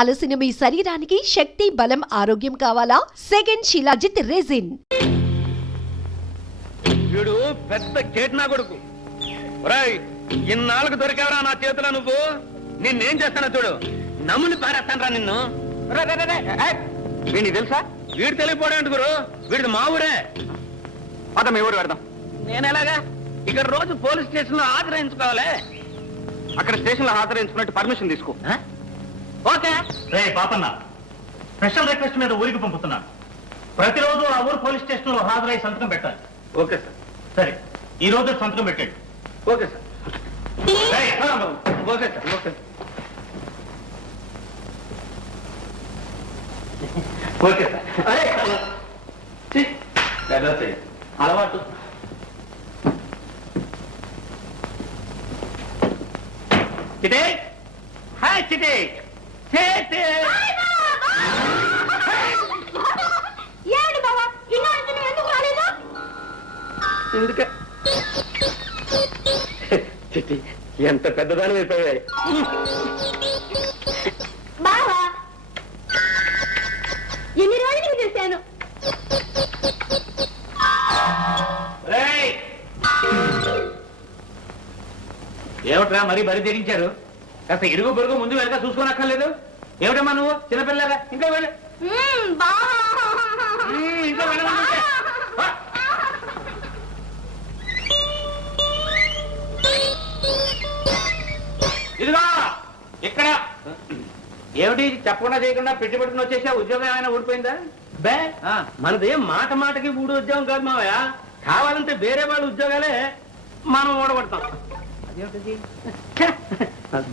అలసిన మీ శరీరానికి శక్తి, బలం, ఆరోగ్యం కావాలా? Second shilajit resin. వీడు పెద్ద కేట్నా కొడుకు. ఇన్నాళ్ళకు దొరికావరా నా చేతిలో నువ్వు. నిన్నేం చేస్తానో చూడు. నమ్ముని పారేస్తానరా నిన్ను. వీడిని తెలుసా? వీడు తెలియపోవడం గురు. వీడిది మా ఊరే. అతను మీ ఊరు పెడదాం. నేను ఎలాగా ఇక్కడ రోజు పోలీస్ స్టేషన్ లో హాజరాయించుకోవాలి. అక్కడ స్టేషన్ లో హాజరాయించుకున్నట్టు పర్మిషన్ తీసుకో. ఓకే. రే పాపన్న, స్పెషల్ రిక్వెస్ట్ మీద ఊరికి పంపుతున్నాను. ప్రతిరోజు ఆ ఊరు పోలీస్ స్టేషన్ లో హాజరై సంతకం పెట్టాలి. Okay sir. సరే, ఈ రోజు సంతకం పెట్టండి. Okay sir. Okay sir. Okay okay sir. అలవాటు. చిటే హాయ్ చిటే. ఎందుకే చిట్టి ఎంత పెద్దదాని అయిపోయాయి. బావా ఎన్ని రోజులు చేశాను. ఏమిట్రా మరీ బరి తెగించారు? కాస్త ఇరుగు పొరుగు ముందు వెనక చూసుకోనక్కర్లేదు. ఏమిటమ్మా నువ్వు చిన్నపిల్లగా? ఇంకా వెళ్ళి ఇంకా వెళ్ళమంటే ఇదిగో ఇక్కడ ఏమిటి చెప్పకుండా చేయకుండా పెట్టుబడిని వచ్చేసా? ఉద్యోగం ఏమైనా ఊడిపోయిందా? బే మనదేం మాట మాటకి ఊడి ఉద్యోగం కాదు మావయ్య. కావాలంటే వేరే వాళ్ళ ఉద్యోగాలే మనం ఊడబడతాం. అదేమిటి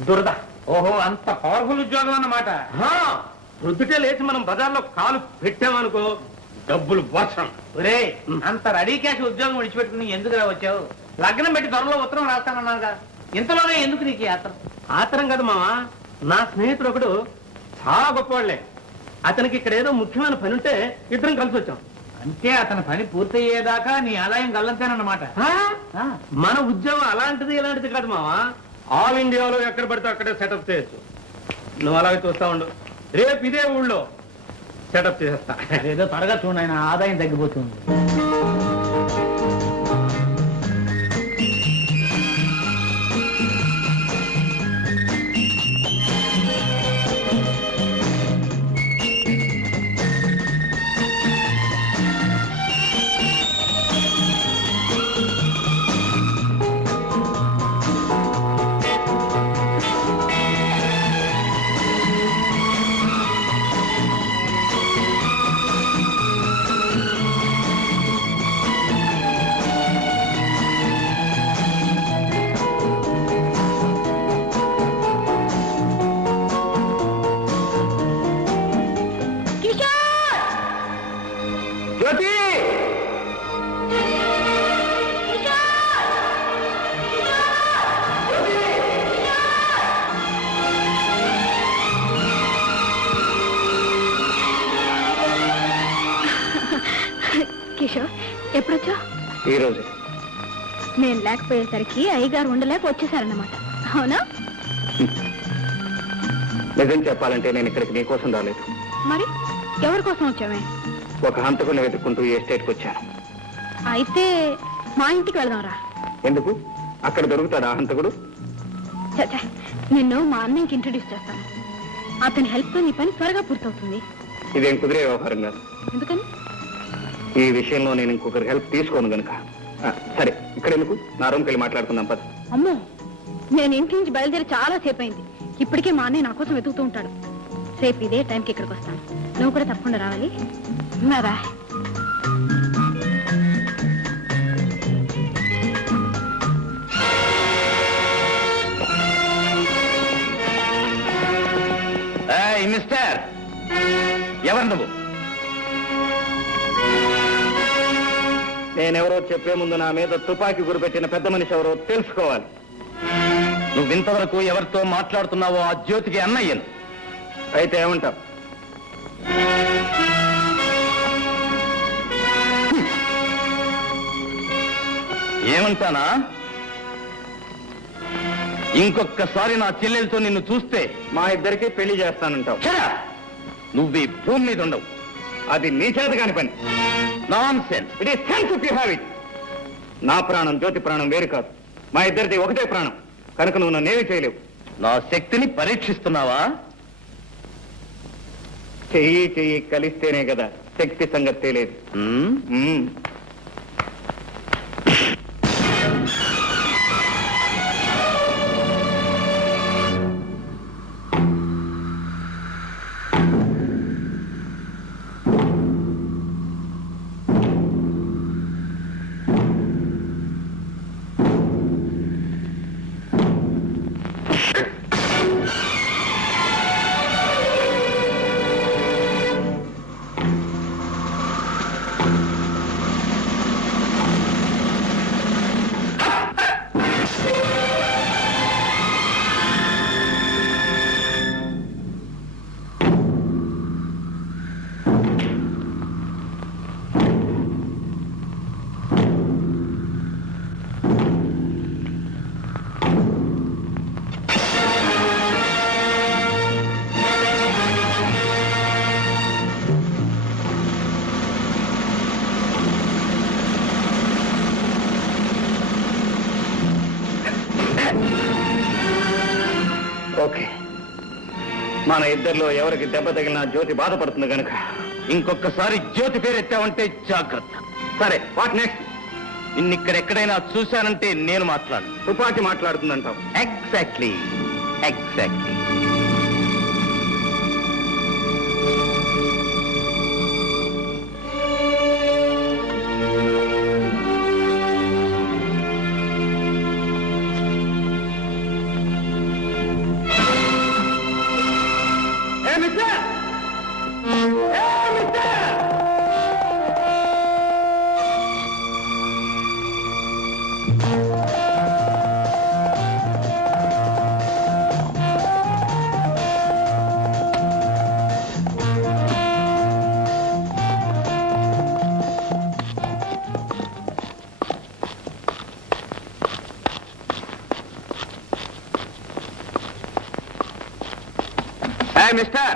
దురద. ఓహో, అంత పవర్ఫుల్ ఉద్యోగం అన్నమాట. ప్రొద్దుటే లేచి మనం బజార్లో కాలు పెట్టామనుకో డబ్బులు వర్షం. ఒరే, అంత రెడీ క్యాష్ ఉద్యోగం విడిచిపెట్టుకుని ఎందుకు వచ్చావు? లగ్నం పెట్టి త్వరలో ఉత్తరం రాస్తానన్నాగా. ఇంతలోనే ఎందుకు నీకు ఆత్రం? ఆత్రం కదా మావా, నా స్నేహితుడు ఒకడు చాలా గొప్పవాళ్లే. అతనికి ఇక్కడ ఏదో ముఖ్యమైన పని ఉంటే ఇద్దరం కలిసి వచ్చాం. అంటే అతని పని పూర్తయ్యేదాకా నీ ఆదాయం గల్లంతేనన్నమాట. మన ఉద్యోగం అలాంటిది ఇలాంటిది కాదు మావా. ఆల్ ఇండియాలో ఎక్కడ పడితే అక్కడే సెటప్ చేయొచ్చు. నువ్వు అలాగే చూస్తా ఉండు. రేపు ఇదే ఊళ్ళో సెటప్ చేసేస్తా. ఏదో త్వరగా చూడండి, ఆయన ఆదాయం తగ్గిపోతుంది. కిషోర్, ఎప్పుడొచ్చా? ఈ రోజు. నేను లేకపోయేసరికి అయ్యగారు ఉండలేక వచ్చేసారన్నమాట, అవునా? నిజం చెప్పాలంటే నేను ఇక్కడికి నీకోసం రాలేదు. మరి ఎవరి కోసం వచ్చావే? ఒక హంతకుని వెతుక్కుంటూ ఈ ఎస్టేట్కి వచ్చాను. అయితే మా ఇంటికి వెళ్దాంరా. ఎందుకు? అక్కడ దొరుకుతాడా హంతకుడు? చచ్చా, నిన్ను మా అన్నయ్యకి ఇంట్రడ్యూస్ చేస్తాను. అతని హెల్ప్తో నీ పని త్వరగా పూర్తవుతుంది. ఇదేం కుదిరే వ్యవహారం కాదు. ఎందుకని? ఈ విషయంలో నేను ఇంకొకరి హెల్ప్ తీసుకోను గనుక. సరే, ఇక్కడ ఎందుకు? నా రూమ్కి వెళ్ళి మాట్లాడుకుందాం పద. అమ్మో, నేను ఇంటి నుంచి బయలుదేరి చాలా సేపు అయింది. ఇప్పటికే మా అన్నయ్య నా కోసం వెతుకుతూ ఉంటాడు. రేపు ఇదే టైంకి ఇక్కడికి వస్తాను. నువ్వు కూడా తప్పకుండా రావాలి. రా. మిస్టర్, ఎవరు నువ్వు? నేనెవరో చెప్పే ముందు నా మీద తుపాకీ గురిపెట్టిన పెద్ద మనిషి ఎవరో తెలుసుకోవాలి. నువ్వింతవరకు ఎవరితో మాట్లాడుతున్నావో ఆ జ్యోతికి అన్నయ్యను. అయితే ఏమంటావు? ఏమంటానా? ఇంకొకసారి నా చెల్లెలతో నిన్ను చూస్తే మా ఇద్దరికి పెళ్లి చేస్తానంటావు. నువ్వు ఈ భూమి మీద ఉండవు. అది నీ చేత కాని పని. Non sense. It is sense if you have it. నా ప్రాణం జ్యోతి ప్రాణం వేరు కాదు. మా ఇద్దరిది ఒకటే ప్రాణం కనుక నువ్వు నన్నేమీ చేయలేవు. నా శక్తిని పరీక్షిస్తున్నావా? చెయ్యి చెయ్యి కలిస్తేనే కదా శక్తి సంగతి తెలియదు. ఓకే, మన ఇద్దరిలో ఎవరికి దెబ్బ తగిలినా జ్యోతి బాధపడుతుంది కనుక ఇంకొకసారి జ్యోతి పేరు ఎత్తావంటే జాగ్రత్త. సరే, వాట్ నెక్స్ట్? నిన్నిక్కడెక్కడైనా చూశానంటే నేను మాట్లాడు. తుపాకి మాట్లాడుతుందంటావు. Exactly exactly. మిస్టర్,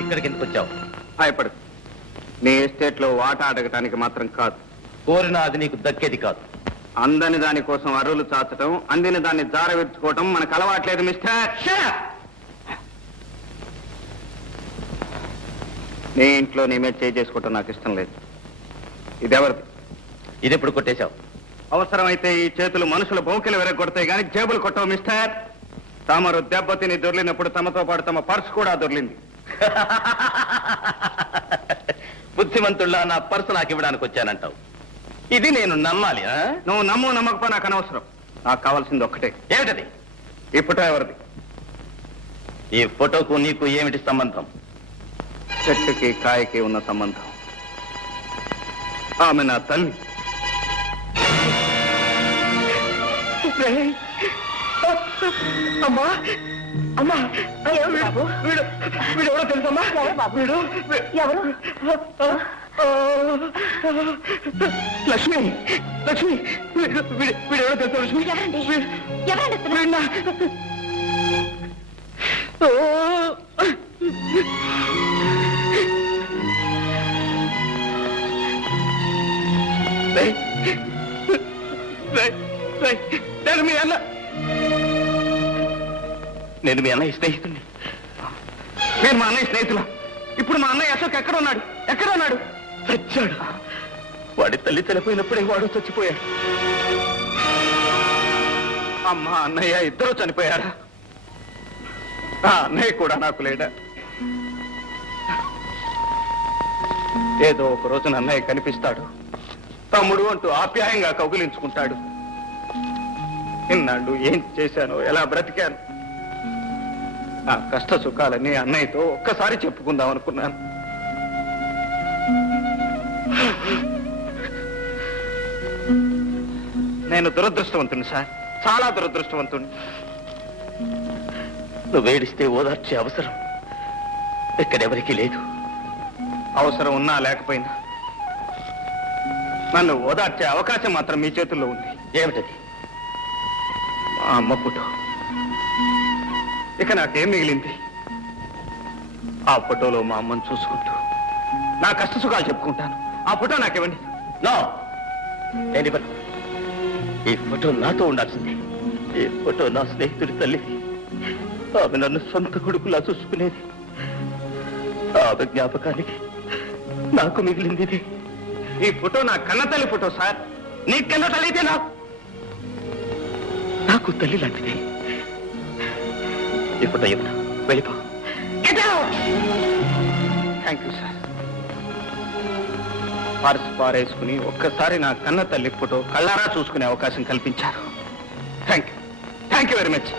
ఇక్కడికి ఎందుకు వచ్చావు? భయపడు. నీ ఎస్టేట్ లో వాటా అడగటానికి మాత్రం కాదు. కోరిన అది నీకు దక్కేది కాదు. అందని దాని కోసం అరువులు చాచటం, అందిన దాన్ని జారవిడ్చుకోవటం మనకు అలవాట్లేదు మిస్టర్. నీ ఇంట్లో నీ మీద చేసుకోవటం నాకు ఇష్టం లేదు. ఇది ఎవరిది? ఇది ఎప్పుడు కొట్టేశావు? అవసరమైతే ఈ చేతులు మనుషుల బొంకెలు వెరగొడతాయి కానీ జేబులు కొట్టవు మిస్టర్. తమరు దెబ్బతిని దొర్లినప్పుడు తమతో పాటు తమ పర్సు కూడా దొర్లింది. బుద్ధిమంతుల్లా నా పర్సు నాకు ఇవ్వడానికి వచ్చానంటావు. ఇది నేను నమ్మాలి? నువ్వు నమ్ము నమ్మకపో నాకు అనవసరం. నాకు కావాల్సింది ఒక్కటే. ఏమిటది? ఈ ఫోటో ఎవరిది? ఈ ఫోటోకు నీకు ఏమిటి సంబంధం? చెట్టుకి కాయకి ఉన్న సంబంధం. ఆమె నా తల్లి. అమ్మా అమ్మా, వీడు ఎవరో తెలుసమ్మా? వీడు ఎవరు? లక్ష్మి, లక్ష్మి, వీడు ఎవరో తెలుసా లక్ష్మి? వీడినా? నేను మీ అన్న. నేను మీ అన్నయ్య స్నేహితుడిని. నేను మా అన్నయ్య స్నేహితులా? ఇప్పుడు మా అన్నయ్య అశోక్ ఎక్కడ ఉన్నాడు? ఎక్కడ ఉన్నాడు? చచ్చాడు. వాడి తల్లి చనిపోయినప్పుడే వాడు చచ్చిపోయాడు. అమ్మ అన్నయ్య ఇద్దరూ చనిపోయారా? ఆ అన్నయ్య కూడా నాకు లేడా? ఏదో ఒక రోజున అన్నయ్య కనిపిస్తాడు, తమ్ముడు అంటూ ఆప్యాయంగా కౌగిలించుకుంటాడు. ఇన్నాళ్ళు ఏం చేశానో, ఎలా బ్రతికాను, నా కష్ట సుఖాలన్నీ అన్నయ్యతో ఒక్కసారి చెప్పుకుందాం అనుకున్నాను. నేను దురదృష్టవంతుని సార్, చాలా దురదృష్టవంతుణ్ణి. నువ్వేడిస్తే ఓదార్చే అవసరం ఇక్కడెవరికీ లేదు. అవసరం ఉన్నా లేకపోయినా నన్ను ఓదార్చే అవకాశం మాత్రం మీ చేతుల్లో ఉంది. ఏమిటది? మా అమ్మ ఫోటో. ఇక నాకేం మిగిలింది? ఆ ఫోటోలో మా అమ్మను చూసుకుంటూ నా కష్ట సుఖాలు చెప్పుకుంటాను. ఆ ఫోటో నాకివ్వండి. నో, నేను ఇవ్వను. ఈ ఫోటో నాతో ఉండాల్సిందే. ఈ ఫోటో నా స్నేహితుడి తల్లిది. ఆమె నన్ను సొంత కొడుకులా చూసుకునేది. ఆమె జ్ఞాపకానికి నాకు మిగిలింది ఇది. ఈ ఫోటో నా కన్నతల్లి ఫోటో సార్. నీ కన్న తల్లి అయితే నాకు తల్లి లాంటిది. ఈ ఫోటో ఇవ్వను. వెళ్ళిపో. Thank you sir. పర్స్ పారేసుకుని ఒక్కసారి నా కన్న తల్లి ఫోటో కళ్ళారా చూసుకునే అవకాశం కల్పించారు. Thank you. Thank you very much.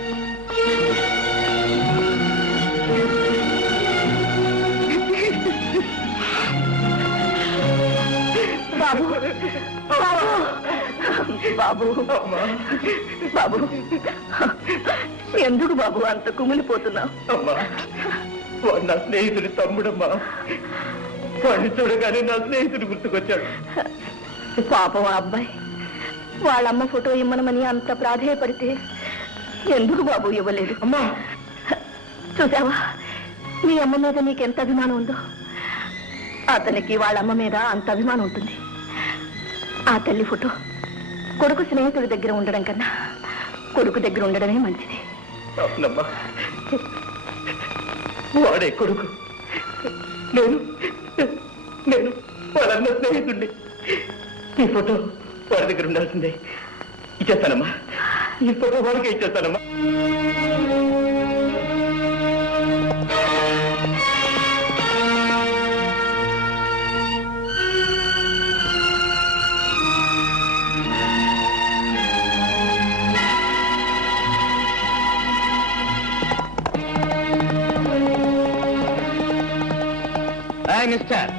బాబు బాబు బాబు ఎందుకు బాబు అంత కుమిలిపోతున్నావు? అమ్మా, వాడు నా స్నేహితుడి తమ్ముడమ్మా. వాడిని చూడగానే నా స్నేహితుడు గుర్తుకొచ్చాడు. పాపం ఆ అబ్బాయి వాళ్ళమ్మ ఫోటో ఇమ్మనమని అంత ప్రాధేయపడితే ఎందుకు బాబు ఇవ్వలేదు? అమ్మా, చూసావా మీ అమ్మ మీద నీకెంత అభిమానం ఉందో. అతనికి వాళ్ళమ్మ మీద అంత అభిమానం ఉంటుంది. ఆ తల్లి ఫోటో కొడుకు స్నేహితుడి దగ్గర ఉండడం కన్నా కొడుకు దగ్గర ఉండడమే మంచిది. అవునమ్మా, వాడే కొడుకు. నేను వాళ్ళన్న స్నేహితుడిని. ఈ ఫోటో వాడి దగ్గర ఉండాల్సిందే. ఇచ్చేస్తానమ్మా. ఈ ఫోటో వాడికే ఇచ్చేస్తానమ్మా. మిస్టర్,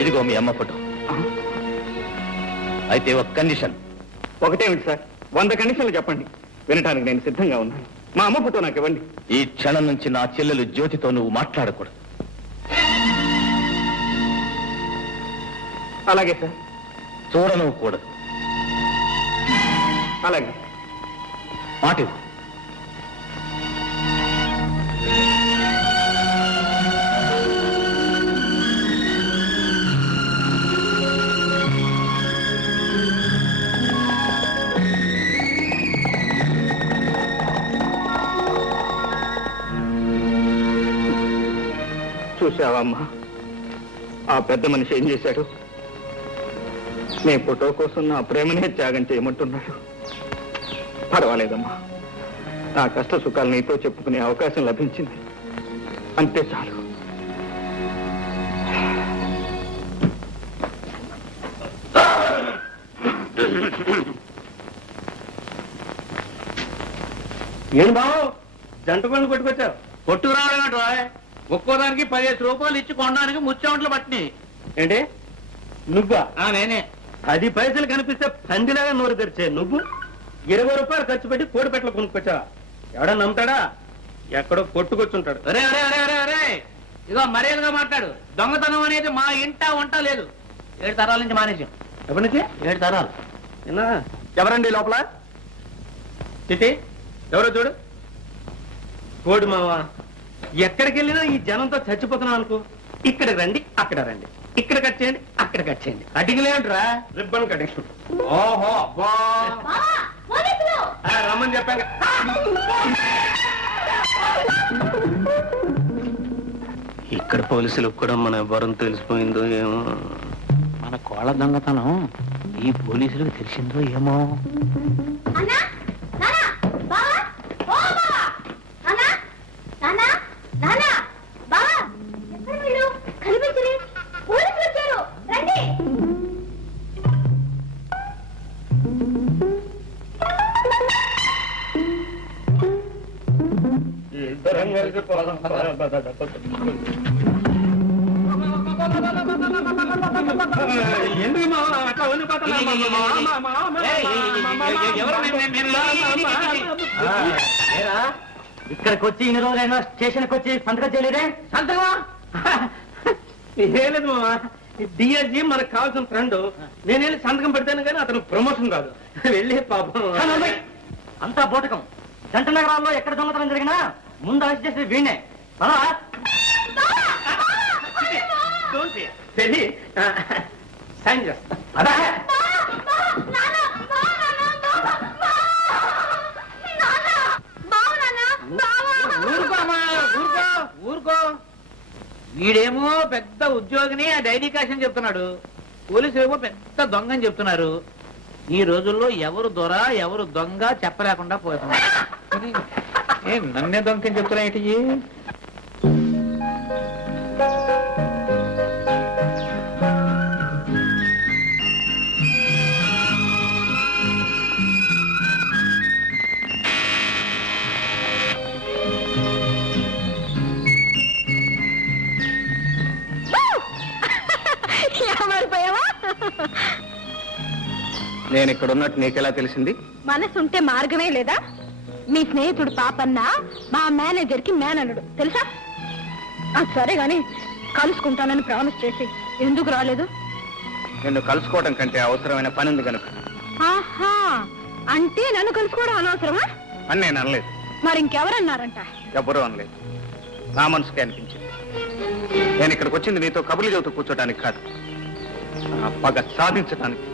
ఇదిగో మీ అమ్మ ఫోటో. అయితే ఒక కండిషన్. ఒకటేమిటి సార్? 100 కండిషన్లు చెప్పండి, వినటానికి నేను సిద్ధంగా ఉన్నాను. మా అమ్మ ఫోటో నాకు ఇవ్వండి. ఈ క్షణం నుంచి నా చెల్లెలు జ్యోతితో నువ్వు మాట్లాడకూడదు. అలాగే సార్. చూడను కూడదు. అలాగే. మాట ఇవ్వు. చూసావమ్మా, ఆ పెద్ద మనిషి ఏం చేశాడు? నీ ఫోటో కోసం నా ప్రేమనే త్యాగం చేయమంటున్నాడు. పర్వాలేదమ్మా, నా కష్ట సుఖాలు నీతో చెప్పుకునే అవకాశం లభించింది, అంతే చాలు. ఏం బావు జంట పనులు కొట్టుకొచ్చావు? కొట్టుకు రావడం ఒక్కోదానికి 15 రూపాయలు ఇచ్చి కొనడానికి ముచ్చాంట్లు పట్టినాయి. ఏంటి నువ్వా? నేనే. 10 పైసలు కనిపిస్తే పందిలాగా నోరు తెరిచే నువ్వు 20 రూపాయలు ఖర్చు పెట్టి కోడి పెట్టలు కొనుక్కొచ్చావా? ఎవడా నమ్ముతాడా? ఎక్కడో కొట్టుకొచ్చుంటాడు. ఇదిగో మర్యాదగా మాట్లాడు. దొంగతనం అనేది మా ఇంట వంట లేదు. 7 తరాల నుంచి మానేసాం. ఎప్పటి నుంచి? 7 తరాలు. ఎవరండి లోపల? చిట్టి ఎవరో చూడు. కోడి మావా, ఎక్కడికి వెళ్ళినా ఈ జనంతో చచ్చిపోతున్నాం అనుకో. ఇక్కడ రండి, అక్కడ రండి, ఇక్కడ కట్ చేయండి, అక్కడ కట్ చేయండి. కటింగ్ లేవుంటరా? Ribbon cutting. ఓహో అబ్బా, రమ్మని చెప్పాక. ఇక్కడ పోలీసులకు కూడా మన ఎవరం తెలిసిపోయిందో ఏమో. మన కోళ్ళ దొంగతనం ఈ పోలీసులకు తెలిసిందో ఏమో. ఎందుకు మావా అట్లా ఉండిపోతున్నా? ఇక్కడికి వచ్చి ఇన్ని రోజులైనా స్టేషన్కి వచ్చి సంతకం చేయలేదే? సంతకమా? లేదు మావా, డిఎస్జీ మనకు కావాల్సిన ఫ్రెండ్. నేను వెళ్ళి సంతకం పెడతాను కానీ అతను ప్రమోషన్ కాదు. వెళ్ళి పాపం అంతా బోటకం. జంట నగరాల్లో ఎక్కడ దొంగతనం జరిగినా ముందు అరెస్ట్ చేసేది వీణ్ణే. వెళ్ళి సైన్ చేస్తా. అదే ఊరుకో. వీడేమో పెద్ద ఉద్యోగిని ఆ డైరీ కాషన్ చెప్తున్నాడు, పోలీసులు ఏమో పెద్ద దొంగ అని చెప్తున్నారు. ఈ రోజుల్లో ఎవరు దొర ఎవరు దొంగ చెప్పలేకుండా పోతున్నారు. నన్నే దొంగ అని చెప్తున్నా ఏంటి? నేను ఇక్కడ ఉన్నట్టు నీకెలా తెలిసింది? మనసుంటే మార్గమే లేదా? మీ స్నేహితుడు పాపన్న మా మేనేజర్ కి మేనల్లుడు తెలుసా? సరే గాని కలుసుకుంటానని ప్రామిస్ చేసి ఎందుకు రాలేదు? నిన్ను కలుసుకోవడం కంటే అవసరమైన పని ఉంది కనుక. ఆహా, అంటే నన్ను కలుసుకోవడం అనవసరమా అని నేను అనలేదు. మరి ఇంకెవరన్నారంట? ఎవరూ అనలేదు, నా మనసుకే అనిపించింది. నేను ఇక్కడికి వచ్చింది నీతో కబుర్లు చెబుతూ కూర్చోడానికి కాదు, నా పగ సాధించడానికి.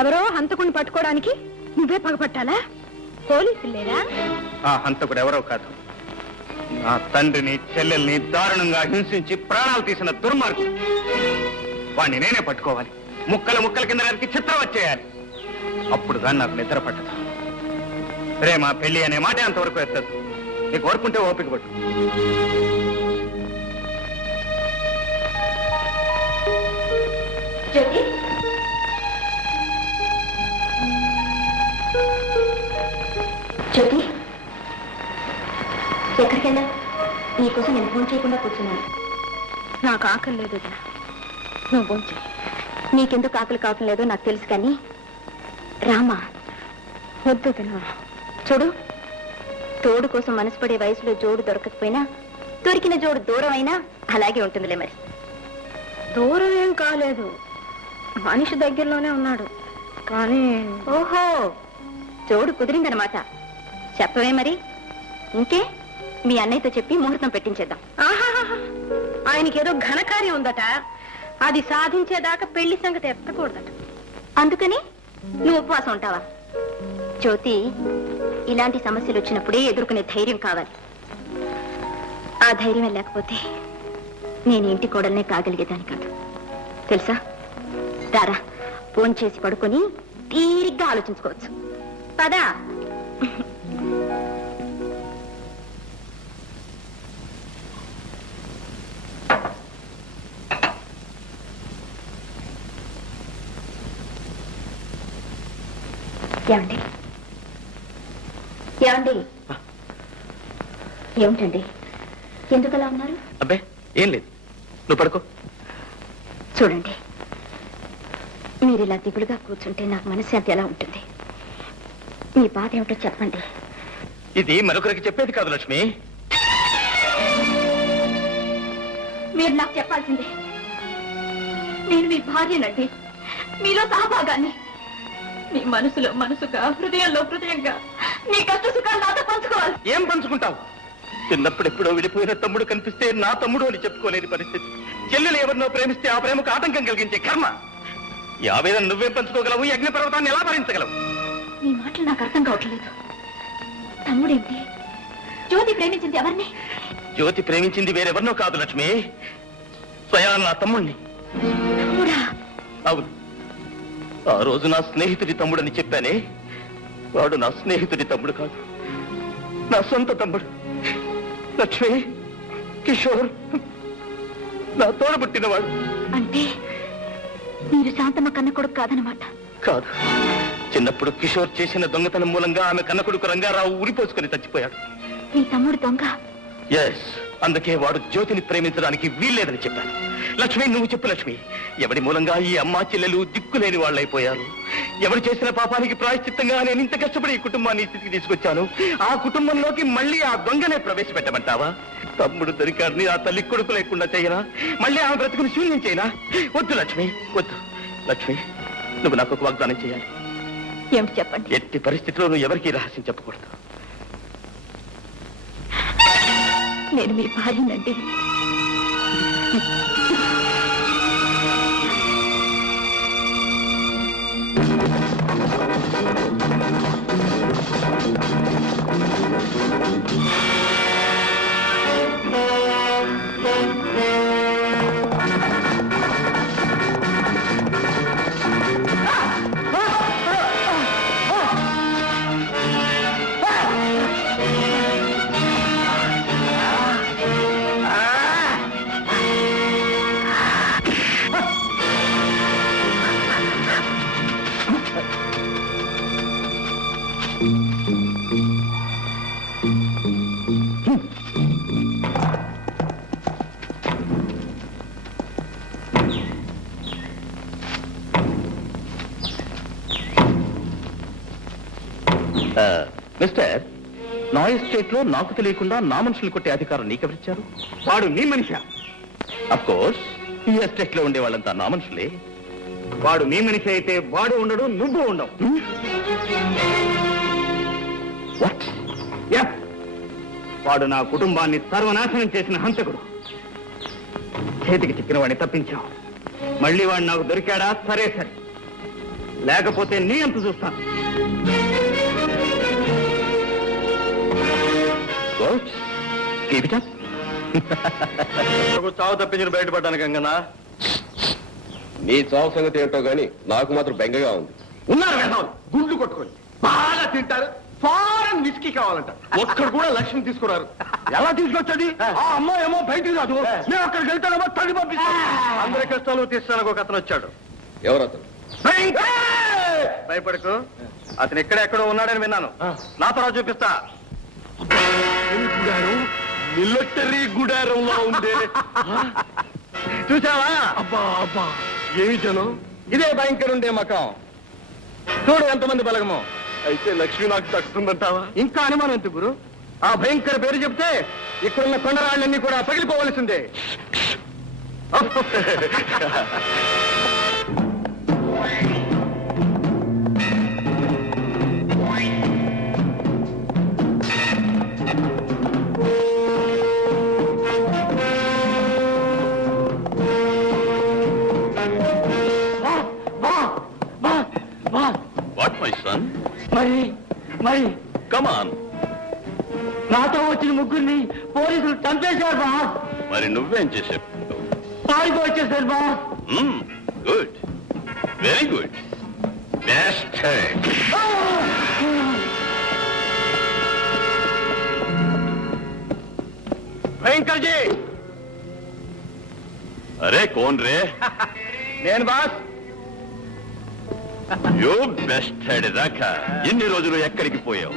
ఎవరో హంతకుని పట్టుకోవడానికి నువ్వే పగపట్టాలా? పోలీసులు లేరా? ఆ హంతకుడు ఎవరో కాదు, నా తండ్రిని చెల్లెల్ని దారుణంగా హింసించి ప్రాణాలు తీసిన దుర్మార్గుడు. వాణ్ణి నేనే పట్టుకోవాలి, ముక్కల ముక్కల కింద నరికి చిత్రం వచ్చేయాలి. అప్పుడు కానీ నాకు నిద్ర పట్టదు. ప్రేమ పెళ్లి అనే మాట అంతవరకు ఎత్తదు. నీకు ఓర్పుంటే ఓపిక పట్టు. జ్యోతి, జ్యోతి ఎక్కడికి వెళ్ళా? నీకోసం నేను ఫోన్ చేయకుండా కూర్చున్నాను. నాకు ఆకలి లేదు, నువ్వు ఫోన్ చేయి. నీకెందుకు ఆకలి కావటం లేదో నాకు తెలుసు కానీ రామా వద్దు తిన్నా. చూడు, తోడు కోసం మనసు పడే వయసులో జోడు దొరకకపోయినా దొరికిన జోడు దూరం అయినా అలాగే ఉంటుందిలే. మరి దూరం ఏం కాలేదు, మనిషి దగ్గరలోనే ఉన్నాడు కానీ. ఓహో, జోడు కుదిరిందనమాట. చెప్పవే మరి. ఇంకే మీ అన్నయ్యతో చెప్పి ముహూర్తం పెట్టించేద్దాం. ఆయనకేదో ఘనకార్యం ఉందట, అది సాధించేదాకా పెళ్లి సంగతి ఎత్తకూడదట. అందుకని నువ్వు ఉపవాసం ఉంటావా? జ్యోతి, ఇలాంటి సమస్యలు వచ్చినప్పుడే ఎదుర్కొనే ధైర్యం కావాలి. ఆ ధైర్యం లేకపోతే నేను ఇంటి కోడల్నే కాగలిగేదాన్ని కాదు తెలుసా. రారా, ఫోన్ చేసి పడుకొని తీరిగ్గా ఆలోచించుకోవచ్చు. పదా. ఏమండి ఏమండి ఏమిటండి, ఎందుకలా ఉన్నారు? అబ్బే ఏం లేదు, నువ్వు పడుకో. చూడండి, మీరు ఇలా దిగులుగా కూర్చుంటే నాకు మనశ్శాంతి ఎలా ఉంటుంది? మీ బాధ ఏమిటో చెప్పండి. ఇది మరొకరికి చెప్పేది కాదు లక్ష్మి. మీరు నాకు చెప్పాల్సిందే. నేను మీ భార్యనండి, మీలో సహభాగాన్ని. మీ మనసులో మనసుగా, హృదయంలో హృదయంగా మీ కష్ట సుఖాలు నాతో పంచుకోవాలి. ఏం పంచుకుంటావు? చిన్నప్పుడు ఎప్పుడో విడిపోయిన తమ్ముడు కనిపిస్తే నా తమ్ముడు అని చెప్పుకోలేని పరిస్థితి. చెల్లెలు ఎవరినో ప్రేమిస్తే ఆ ప్రేమకు ఆటంకం కలిగించే కర్మ. ఈ ఆవేదన నువ్వేం పంచుకోగలవు? ఈ అగ్ని పర్వతాన్ని ఎలా భరించగలవు? మీ మాటలు నాకు అర్థం కావట్లేదు. తమ్ముడేంటి? జ్యోతి ప్రేమించింది ఎవరిని? జ్యోతి ప్రేమించింది వేరెవరినో కాదు లక్ష్మి, స్వయా నా తమ్ముణ్ణి. తమ్ముడా? అవును, ఆ రోజు నా స్నేహితుడి తమ్ముడని చెప్పానే, వాడు నా స్నేహితుడి తమ్ముడు కాదు, నా సొంత తమ్ముడు. లక్ష్మి, కిషోర్ నా తోడబుట్టినవాడు. అంటే మీరు శాంతమ్మ కన్న కొడుకు కాదనమాట? కాదు, చిన్నప్పుడు కిషోర్ చేసిన దొంగతనం మూలంగా ఆమె కన్న కొడుకు రంగారావు ఉరిపోసుకుని చచ్చిపోయాడు. మీ తమ్ముడు దొంగ? ఎస్, అందుకే వాడు జ్యోతిని ప్రేమించడానికి వీల్లేదని చెప్పాను. లక్ష్మి, నువ్వు చెప్పు లక్ష్మి, ఎవరి మూలంగా ఈ అమ్మా చెల్లెలు దిక్కులేని వాళ్ళైపోయారు? ఎవరు చేసిన పాపానికి ప్రాయశ్చిత్తంగా నేను ఇంత కష్టపడి ఈ కుటుంబాన్ని స్థితికి తీసుకొచ్చాను. ఆ కుటుంబంలోకి మళ్ళీ ఆ దొంగనే ప్రవేశపెట్టమంటావా? తమ్ముడు దొరికాడిని ఆ తల్లి కొడుకు లేకుండా చేయనా? మళ్ళీ ఆమె బ్రతుకుని శూన్యం చేయనా? వద్దు లక్ష్మి, వద్దు. లక్ష్మి, నువ్వు నాకు ఒక వాగ్దానం చేయాలి. ఏమిటి చెప్పండి. ఎట్టి పరిస్థితిలో నువ్వు ఎవరికీ రహస్యం చెప్పకూడదు. నేను మీ భార్యనండి. మిస్టర్, నా ఎస్టేట్ లో నాకు తెలియకుండా నా మనుషులు కొట్టే అధికారం నీకెవరిచ్చారు? వాడు నీ మనిషా? అఫ్ కోర్స్, ఈ ఎస్టేట్ లో ఉండే వాళ్ళంతా నా మనుషులే. వాడు నీ మనిషి అయితే వాడు ఉండడు, నువ్వు ఉండవు. వాట్? వాడు నా కుటుంబాన్ని సర్వనాశనం చేసిన హంతకుడు. చేతికి చిక్కిన వాడిని తప్పించావు. మళ్ళీ వాడు నాకు దొరికాడా? సరే సరే, లేకపోతే నీ అంత చూస్తాను. చావు తప్పించిన బయటపడ్డాను గంగనా. నీ చావు సంగతి ఏంటో గాని నాకు మాత్రం బెంగగా ఉంది. ఉన్నారు వేసాలు, గుండ్లు కొట్టుకొని బాగా తింటారు. ఫారెన్ విస్కీ కావాలంట. ఒక్కడు కూడా లక్ష్మి తీసుకున్నారు. ఎలా తీసుకొచ్చది? ఆ అమ్మాయి ఏమో బయటికి రాదు. మేము అక్కడికి వెళ్తానేమో తల్లి పంపిస్తాం. అందరి కష్టాలు తీస్తానికి ఒక అతను వచ్చాడు. ఎవరతను? భయపడకు, అతను ఎక్కడెక్కడో ఉన్నాడని విన్నాను. నా తర్వాత చూపిస్తా. మిలిటరీ గుడారంలో ఉండే. చూసావా? అబ్బా అబ్బా, ఏమి జనం! ఇదే భయంకర ఉండే మకం. చూడు ఎంతమంది బలగమో. అయితే లక్ష్మి నాకు దక్కుతుందంటావా? ఇంకా అనుమానం ఎందుకు గురు? ఆ భయంకర పేరు చెప్తే ఇక్కడున్న కొండరాళ్ళన్నీ కూడా పగిలిపోవలసిందే. What my son? మరి కమ్ ఆన్. నాతో వచ్చిన ముగ్గురిని పోలీసులు చంపేశారు బాస్. మరి నువ్వేం చేసావు? పారిపో వచ్చేసారు boss. Good, very good, best. భయంకర్ జీ, అరే కోన్ రే? నేను బాస్. యూ బెస్ట్ హెడ్ దాకా ఎన్ని రోజులు ఎక్కడికి పోయావు?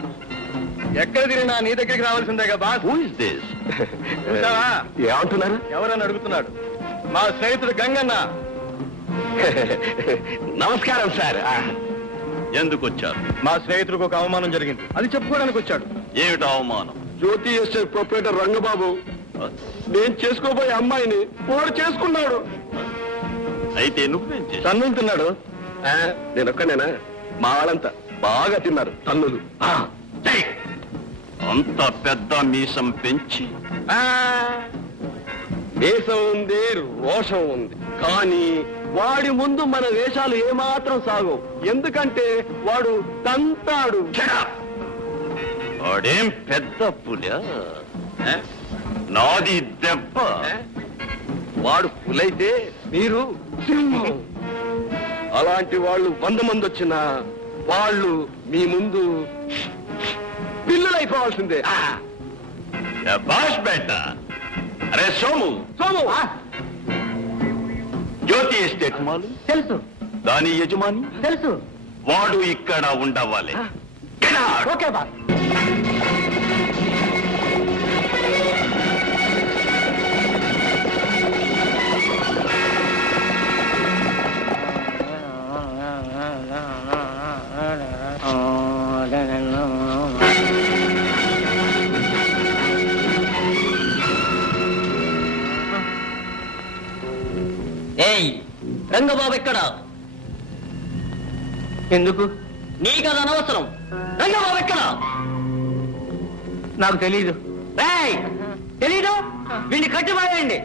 ఎక్కడ తిరిగినా నీ దగ్గరికి రావాల్సిందేగా బాస్. Who is this? చూసావా? ఏమంటున్నారు? ఎవరని అడుగుతున్నాడు. మా స్నేహితుడు గంగన్న. నమస్కారం సార్. ఎందుకు వచ్చారు? మా స్నేహితుడికి ఒక అవమానం జరిగింది, అది చెప్పుకోవడానికి వచ్చాడు. ఏమిటి అవమానం? జ్యోతి ఎస్టేట్ ప్రొపరేటర్ రంగబాబు నేను చేసుకోబోయే అమ్మాయిని వాడు చేసుకున్నాడు. అయితే నువ్వేం చేశావు? తన్నుతున్నాడు. నేను ఒక్కనేనా? మా వాళ్ళంతా బాగా తిన్నారు తన్నులు. అంత పెద్ద మీసం పెంచి దేశం ఉంది, రోషం ఉంది, కానీ వాడి ముందు మన వేషాలు ఏమాత్రం సాగవు. ఎందుకంటే వాడు తంతాడు. వాడేం పెద్ద పులా? నాది దెబ్బ. వాడు పులైతే మీరు సింహం. అలాంటి వాళ్ళు 100 మంది వచ్చినా వాళ్ళు మీ ముందు పిల్లలైపోవాల్సిందే. బాష్ బేట. అరే సోము, సోము, జ్యోతి ఎస్టేట్ మాలు తెలుసు దాని యజమాని తెలుసు. వాడు ఇక్కడ ఉండవాలి. Okay boss. రంగబాబు ఎక్కడ? ఎందుకు? నీకది అనవసరం. రంగబాబు ఎక్కడ? నాకు తెలీదు. తెలీదు? వీడిని కట్టిమాయండి.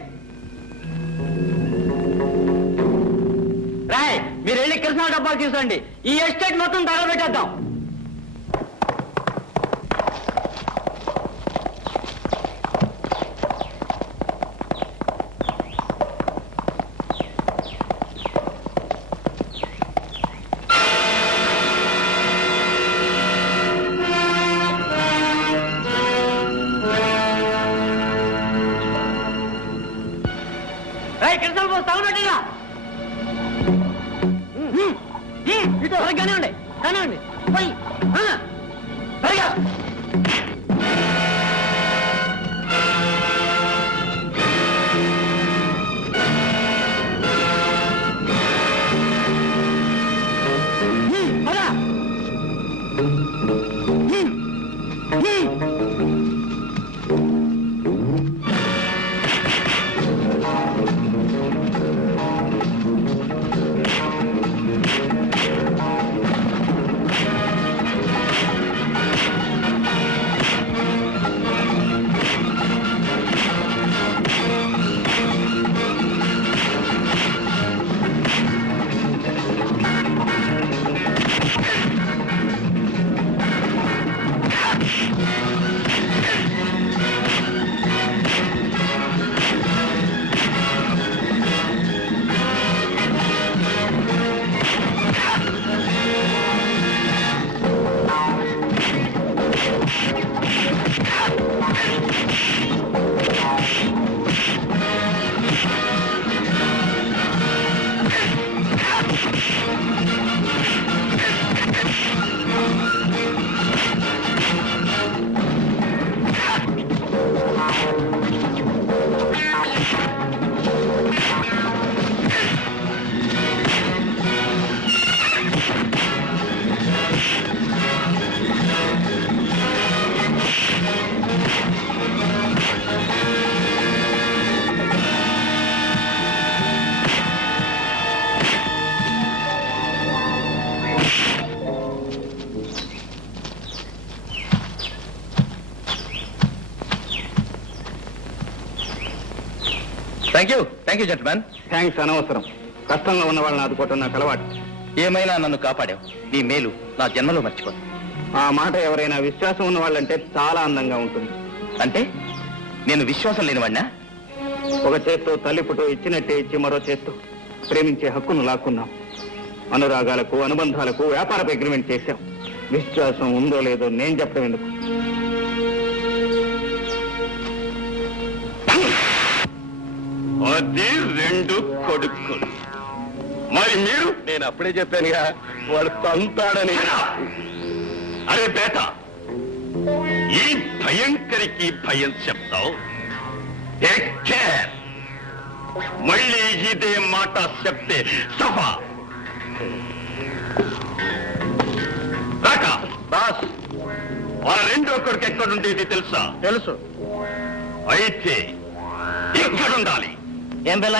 రాయ్, మీరు వెళ్ళి కృష్ణా డబ్బాలు తీసుకోండి. ఈ ఎస్టేట్ మొత్తం తగలబెట్టేద్దాం. కృష్ణ తగలబెట్టిరా. కానివ్వండి కానివ్వండి పోయి సరిగా థ్యాంక్ యూ జెంట్మెన్. థ్యాంక్స్ అనవసరం. కష్టంలో ఉన్న వాళ్ళని ఆదుకోవటం నాకు అలవాటు. ఏమైనా నన్ను కాపాడావు. నీ మేలు నా జన్మలో మర్చిపో. ఆ మాట ఎవరైనా విశ్వాసం ఉన్న వాళ్ళంటే చాలా అందంగా ఉంటుంది. అంటే నేను విశ్వాసం లేనివాడినా? ఒక చేత్తో తల్లి పుటో ఇచ్చినట్టే ఇచ్చి మరో చేత్తో ప్రేమించే హక్కును లాక్కున్నాం. అనురాగాలకు అనుబంధాలకు వ్యాపారపు అగ్రిమెంట్ చేశాం. విశ్వాసం ఉందో లేదో నేను చెప్పడం ఎందుకు? అది 2 కొడుకులు. మరి మీరు? నేను అప్పుడే చెప్పానుగా వాడు తంతాడని. అరే బేట, ఈ భయంకరికి భయం చెప్తావు. Take care. మళ్ళీ ఇదే మాట చెప్తే సభా రాక. బాస్, ఆ 2వ కొడుకు ఎక్కడుండేది తెలుసా? తెలుసు. అయితే ఇక్కడుండాలి. ఏం పిల్ల